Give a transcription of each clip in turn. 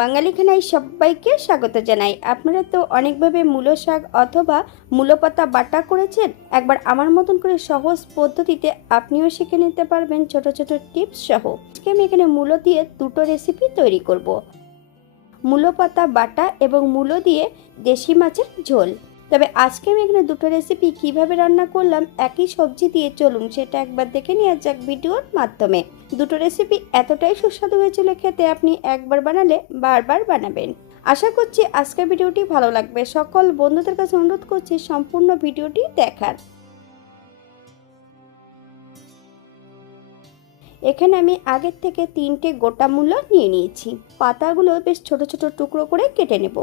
বাঙালি খানায় সবাইকে স্বাগত জানাই। আপনারা তো অনেকভাবে মূলো শাক অথবা মূলো পাতা বাটা করেছেন। একবার আমার মতন করে সহজ পদ্ধতিতে আপনিও শিখে নিতে পারবেন ছোট ছোট টিপস সহ। আজকে আমি এখানে মূলো দিয়ে দুটো রেসিপি তৈরি করব। মূলো পাতা বাটা এবং মূলো দিয়ে দেশি মাছের ঝোল। তবে আজকে আমি এখানে দুটো রেসিপি কীভাবে রান্না করলাম, একই সবজি দিয়ে চলুন সেটা একবার দেখে নেওয়া যাক ভিডিওর মাধ্যমে। দুটো রেসিপি এতটাই সুস্বাদু হয়েছিল খেতে আপনি একবার বানালে বারবার বানাবেন। আশা করছি আজকের ভিডিওটি ভালো লাগবে। সকল বন্ধুদের কাছে অনুরোধ করছি সম্পূর্ণ ভিডিওটি দেখার। এখানে আমি আগের থেকে তিনটে গোটা মূল্য নিয়ে নিয়েছি। পাতাগুলো বেশ ছোট ছোট টুকরো করে কেটে নেব।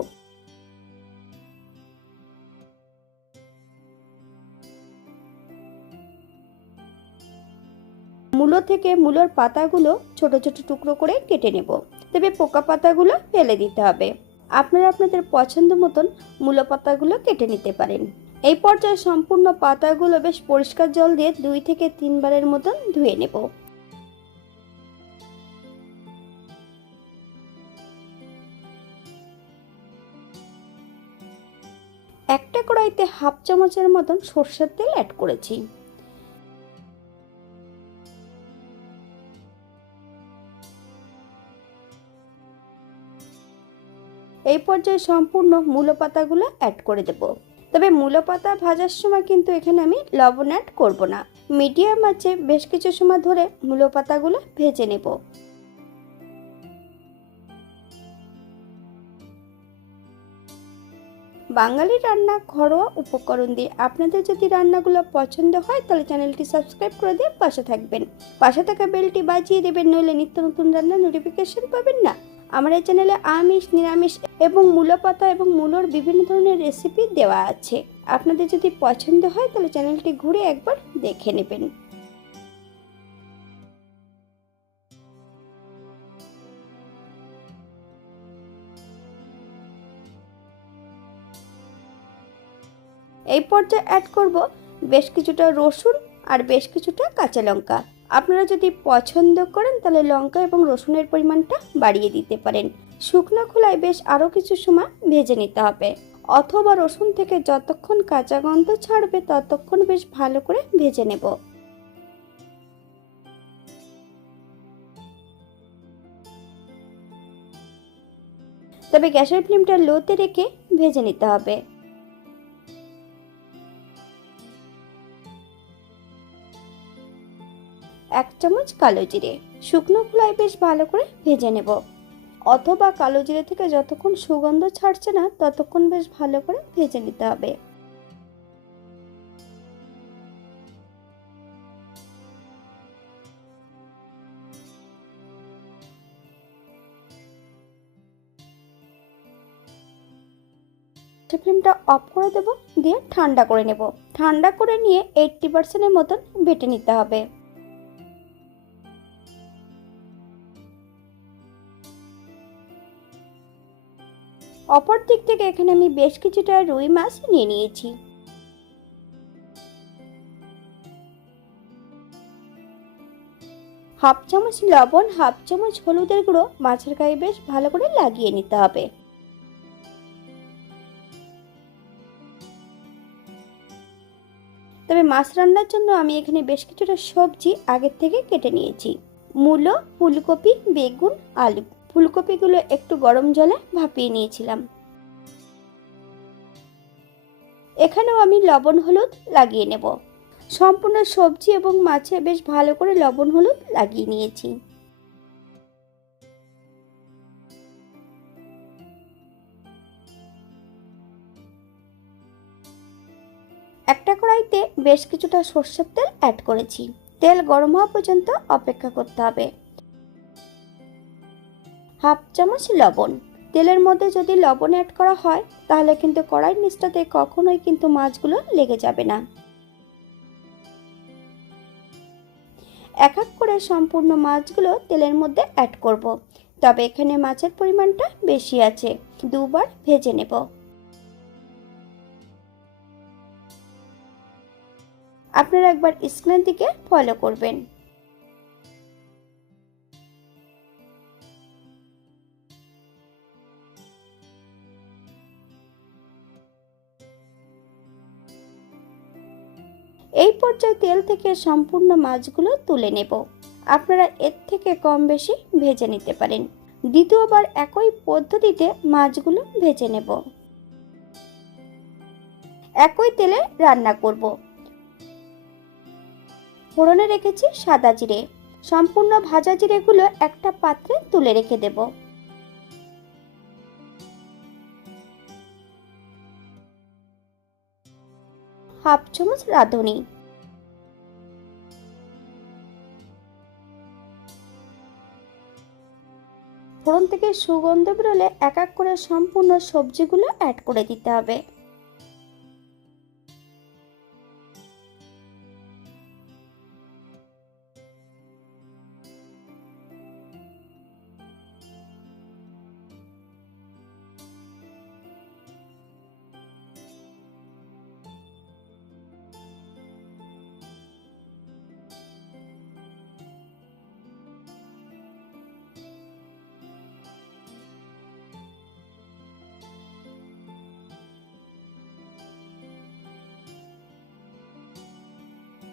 থেকে মূলোর পাতাগুলো ছোট ছোট টুকরো করে কেটে নেব। তবে পোকা পাতাগুলো ফেলে দিতে হবে। আপনারা আপনাদের পছন্দ মতন মূলো পাতাগুলো কেটে নিতে পারেন। এই পর্যায়ে সম্পূর্ণ পাতাগুলো বেশ পরিষ্কার জল দিয়ে দুই থেকে তিনবারের মতন ধুয়ে নেব। একটা কড়াইতে হাফ চামচের মতন সর্ষের তেল অ্যাড করেছি। এই পর্যায়ে সম্পূর্ণ মূলো পাতাগুলো অ্যাড করে দেব। তবে মূলো পাতা ভাজার সময় কিন্তু এখানে আমি লবণ অ্যাড করব না। মিডিয়াম আছে, বেশ কিছু সময় ধরে মূলো পাতাগুলো ভেজে নেব। বাঙালি রান্না ঘরোয়া উপকরণ দিয়ে আপনাদের যদি রান্নাগুলো পছন্দ হয়, তাহলে চ্যানেলটি সাবস্ক্রাইব করে দিয়ে পাশে থাকবেন। পাশে থাকা বেলটি বাজিয়ে দেবেন, নইলে নিত্য নতুন রান্নার নোটিফিকেশন পাবেন না। আমার এই চ্যানেলে আমিষ, নিরামিষ এবং মূলো পাতা এবং মূলোর বিভিন্ন ধরনের রেসিপি দেওয়া আছে। আপনাদের যদি পছন্দ হয়, তাহলে চ্যানেলটি ঘুরে একবার দেখে নেবেন। এই পর্যায়ে অ্যাড করব বেশ কিছুটা রসুন আর বেশ কিছুটা কাঁচা লঙ্কা। আপনারা যদি পছন্দ করেন, তাহলে লঙ্কা এবং রসুনের পরিমাণটা বাড়িয়ে দিতে পারেন। শুকনো খোলায় বেশ আরও কিছু সময় ভেজে নিতে হবে। অথবা রসুন থেকে যতক্ষণ কাঁচা গন্ধ ছাড়বে, ততক্ষণ বেশ ভালো করে ভেজে নেব। তবে গ্যাসের ফ্লেমটা লোতে রেখে ভেজে নিতে হবে। এক চামচ কালো জিরে। শুকনো খোলায় বেশ ভালো করে ভেজে নেব। অথবা কালো জিরে থেকে যতক্ষণ সুগন্ধ ছাড়ছে না, ততক্ষণ বেশ ভালো করে ভেজে নিতে হবে। ফ্লেমটা অফ করে দেব, দিয়ে ঠান্ডা করে নেব। ঠান্ডা করে নিয়ে এইটটি পার্সেন্টের মতন বেটে নিতে হবে। অপর দিক থেকে এখানে আমি বেশ কিছুটা রুই মাছ নিয়ে নিয়েছি। হাফ চামচ লবণ, হাফ চামচ হলুদের গুঁড়ো মাছের গায়ে বেশ ভালো করে লাগিয়ে নিতে হবে। তবে মাছ রান্নার জন্য আমি এখানে বেশ কিছুটা সবজি আগের থেকে কেটে নিয়েছি। মূলো, ফুলকপি, বেগুন, আলু। ফুলকপিগুলো একটু গরম জলে ভাপিয়ে নিয়েছিলাম। এখানেও আমি লবণ, হলুদ লাগিয়ে নেব। সম্পূর্ণ সবজি এবং মাছে বেশ ভালো করে লবণ, হলুদ লাগিয়ে নিয়েছি। একটা কড়াইতে বেশ কিছুটা সর্ষের তেল অ্যাড করেছি। তেল গরম হওয়া পর্যন্ত অপেক্ষা করতে হবে। হাফ চামচ লবণ। তেলের মধ্যে যদি লবণ অ্যাড করা হয়, তাহলে কিন্তু কড়াই নিচটাতে কখনোই কিন্তু মাছগুলো লেগে যাবে না। এক এক করে সম্পূর্ণ মাছগুলো তেলের মধ্যে অ্যাড করব। তবে এখানে মাছের পরিমাণটা বেশি আছে। দুবার ভেজে নেব। আপনারা একবার স্ক্রিনের দিকে ফলো করবেন। পর্যায়ে তেল থেকে সম্পূর্ণ মাছগুলো তুলে নেব। আপনারা এর থেকে কম বেশি ভেজে নিতে পারেন। দ্বিতীয়বার একই পদ্ধতিতে মাছগুলো ভেজে নেব। একই তেলে রান্না করব। ফোড়নে রেখেছি সাদা জিরে। সম্পূর্ণ ভাজা জিরেগুলো একটা পাত্রে তুলে রেখে দেব। হাফ চামচ রাঁধুনি। থেকে সুগন্ধ বেরোলে এক এক করে সম্পূর্ণ সবজিগুলো অ্যাড করে দিতে হবে।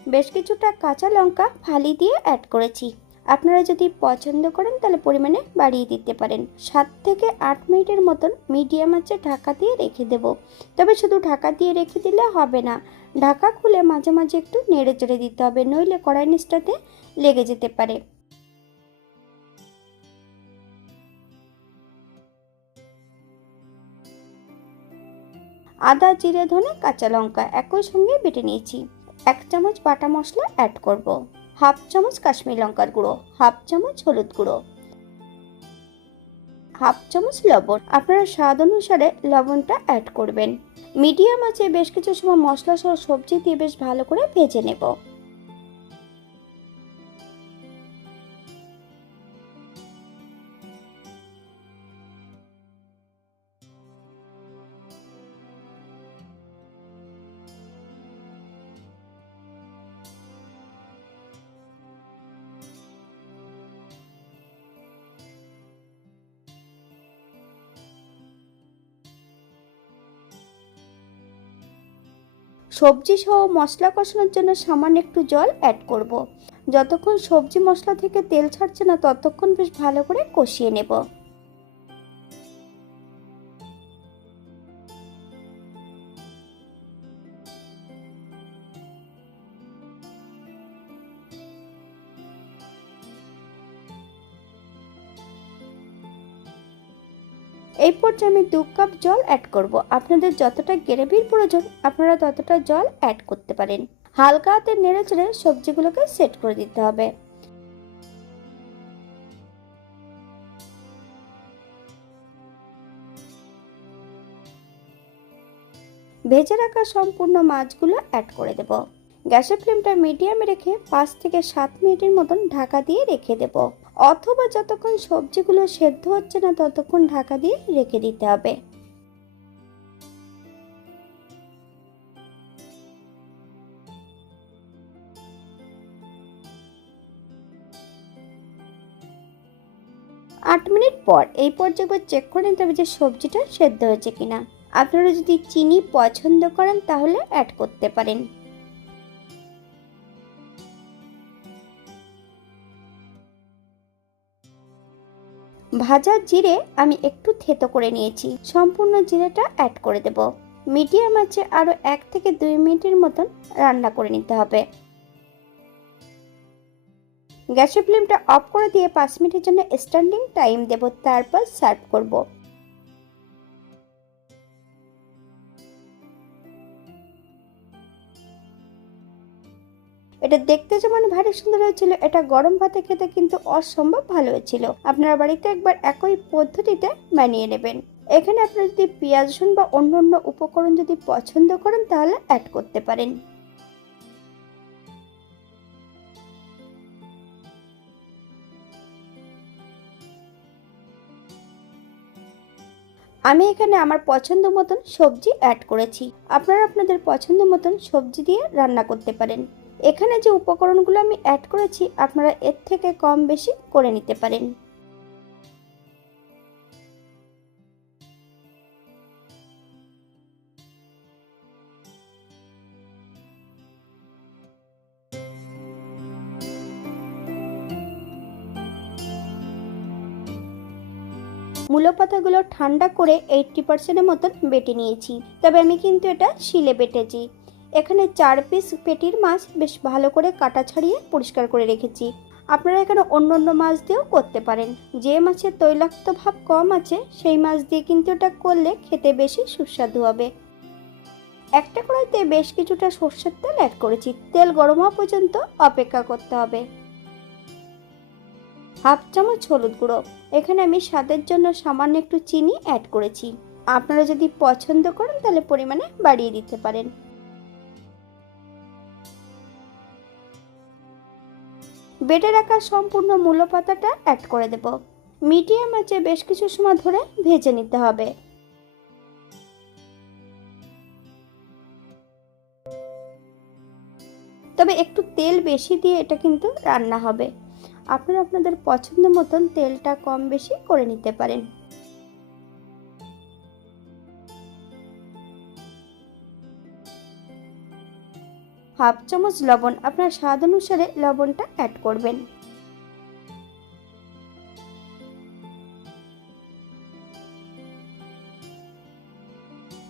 বেশ কিছুটা কাঁচা লঙ্কা ফালি দিয়ে অ্যাড করেছি। আপনারা যদি পছন্দ করেন তাহলে পরিমাণে বাড়িয়ে দিতে পারেন। সাত থেকে আট মিনিটের মতন মিডিয়াম আছে ঢাকা দিয়ে রেখে দেব। তবে শুধু ঢাকা দিয়ে রেখে দিলে হবে না। ঢাকা খুলে মাঝে মাঝে একটু নেড়ে চড়ে দিতে হবে, নইলে কড়াই নিচটাতে লেগে যেতে পারে। আদা, জিরে, ধনে, কাঁচা লঙ্কা একই সঙ্গে বেটে নিয়েছি। এক চামচ বাটা মশলা অ্যাড করব। হাফ চামচ কাশ্মীর লঙ্কার গুঁড়ো, হাফ চামচ হলুদ গুঁড়ো, হাফ চামচ লবণ। আপনারা স্বাদ অনুসারে লবণটা অ্যাড করবেন। মিডিয়াম আছে বেশ কিছু সময় মশলা সহ সবজি দিয়ে বেশ ভালো করে ভেজে নেব। সবজি সহ মশলা কষানোর জন্য সামান্য একটু জল অ্যাড করব। যতক্ষণ সবজি মশলা থেকে তেল ছাড়ছে না, ততক্ষণ বেশ ভালো করে কষিয়ে নেব এই পর্যায়ে আমি দু কাপ জল অ্যাড করব। আপনাদের যতটা গ্রেভির প্রয়োজন, আপনারা ততটা জল অ্যাড করতে পারেন। হালকা হাতে নেড়ে চেড়ে সবজিগুলোকে সেট করে দিতে হবে। ভেজে রাখা সম্পূর্ণ মাছগুলো অ্যাড করে দেব। গ্যাসের ফ্লেমটা মিডিয়ামে রেখে পাঁচ থেকে সাত মিনিটের মতন ঢাকা দিয়ে রেখে দেব। অথবা যতক্ষণ সবজিগুলো সেদ্ধ হচ্ছে না ততক্ষণ ঢাকা দিয়ে রেখে দিতে হবে। আট মিনিট পর এই পর্যায়ে চেক করে নিতে হবে যে সবজিটা সেদ্ধ হয়েছে কিনা। আপনারা যদি চিনি পছন্দ করেন তাহলে অ্যাড করতে পারেন। ভাজা জিরে আমি একটু থেতো করে নিয়েছি। সম্পূর্ণ জিরেটা অ্যাড করে দেব। মিডিয়াম আছে আরও এক থেকে দুই মিনিটের মতন রান্না করে নিতে হবে। গ্যাসের ফ্লেমটা অফ করে দিয়ে পাঁচ মিনিটের জন্য স্ট্যান্ডিং টাইম দেব, তারপর সার্ভ করব। এটা দেখতে যেমন ভারী সুন্দর হয়েছিল, এটা গরম ভাতে খেতে কিন্তু অসম্ভব ভালো হয়েছিল। আপনারা বাড়িতে একবার একই পদ্ধতিতে বানিয়ে নেবেন। এখানে আপনারা যদি পেঁয়াজ, রসুন বা অন্য অন্য উপকরণ যদি পছন্দ করেন, তাহলে অ্যাড করতে পারেন। আমি এখানে আমার পছন্দ মতন সবজি অ্যাড করেছি। আপনারা আপনাদের পছন্দ মতন সবজি দিয়ে রান্না করতে পারেন। এখানে যে উপকরণগুলো আমি অ্যাড করেছি, আপনারা এর থেকে কম বেশি করে নিতে পারেন। মূলো পাতাগুলো ঠান্ডা করে এইটটি পার্সেন্টের মতন বেটে নিয়েছি। তবে আমি কিন্তু এটা শিলে বেটেছি। এখানে চার পিস পেটির মাছ বেশ ভালো করে কাটা ছাড়িয়ে পরিষ্কার করে রেখেছি। আপনারা এখানে অন্য অন্য মাছ দিয়েও করতে পারেন। যে মাছের তৈলাক্ত ভাব কম আছে, সেই মাছ দিয়ে কিন্তু এটা করলে খেতে বেশি সুস্বাদু হবে। একটা কড়াইতে বেশ কিছুটা সর্ষের তেল অ্যাড করেছি। তেল গরম হওয়া পর্যন্ত অপেক্ষা করতে হবে। হাফ চামচ হলুদ গুঁড়ো। এখানে আমি স্বাদের জন্য সামান্য একটু চিনি অ্যাড করেছি। আপনারা যদি পছন্দ করেন তাহলে পরিমাণে বাড়িয়ে দিতে পারেন। বেটে রাখা সম্পূর্ণ মূলো পাতাটা অ্যাড করে দেব। মিডিয়াম আছে বেশ কিছু সময় ধরে ভেজে নিতে হবে। তবে একটু তেল বেশি দিয়ে এটা কিন্তু রান্না হবে। আপনারা আপনাদের পছন্দ মতন তেলটা কম বেশি করে নিতে পারেন। হাফ চামচ লবণ আপনার স্বাদ অনুসারে লবণটা অ্যাড করবেন।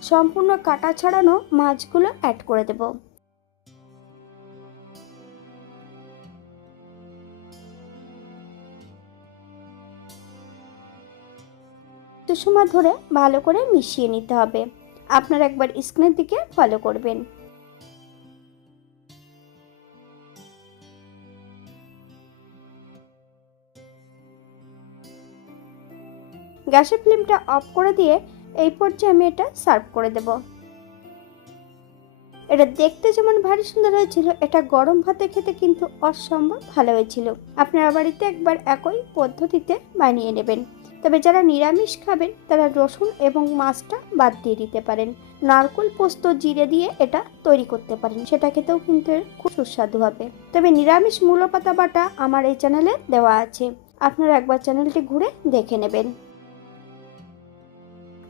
সম্পূর্ণ কাটা ছাড়ানো মাছগুলো অ্যাড করে দেব। সময় ধরে ভালো করে মিশিয়ে নিতে হবে। আপনারা একবার স্ক্রিনের দিকে ফলো করবেন। গ্যাসের ফ্লেমটা অফ করে দিয়ে এই পর্যায়ে আমি এটা সার্ভ করে দেব। এটা দেখতে যেমন ভারী সুন্দর হয়েছিল, এটা গরম ভাতে খেতে কিন্তু অসম্ভব ভালো হয়েছিল। আপনারা বাড়িতে একবার একই পদ্ধতিতে বানিয়ে নেবেন। তবে যারা নিরামিষ খাবেন, তারা রসুন এবং মাছটা বাদ দিয়ে দিতে পারেন। নারকোল পোস্ত জিরে দিয়ে এটা তৈরি করতে পারেন, সেটা খেতেও কিন্তু খুব সুস্বাদু হবে। তবে নিরামিষ মূলো পাতা বাটা আমার এই চ্যানেলে দেওয়া আছে। আপনারা একবার চ্যানেলটি ঘুরে দেখে নেবেন।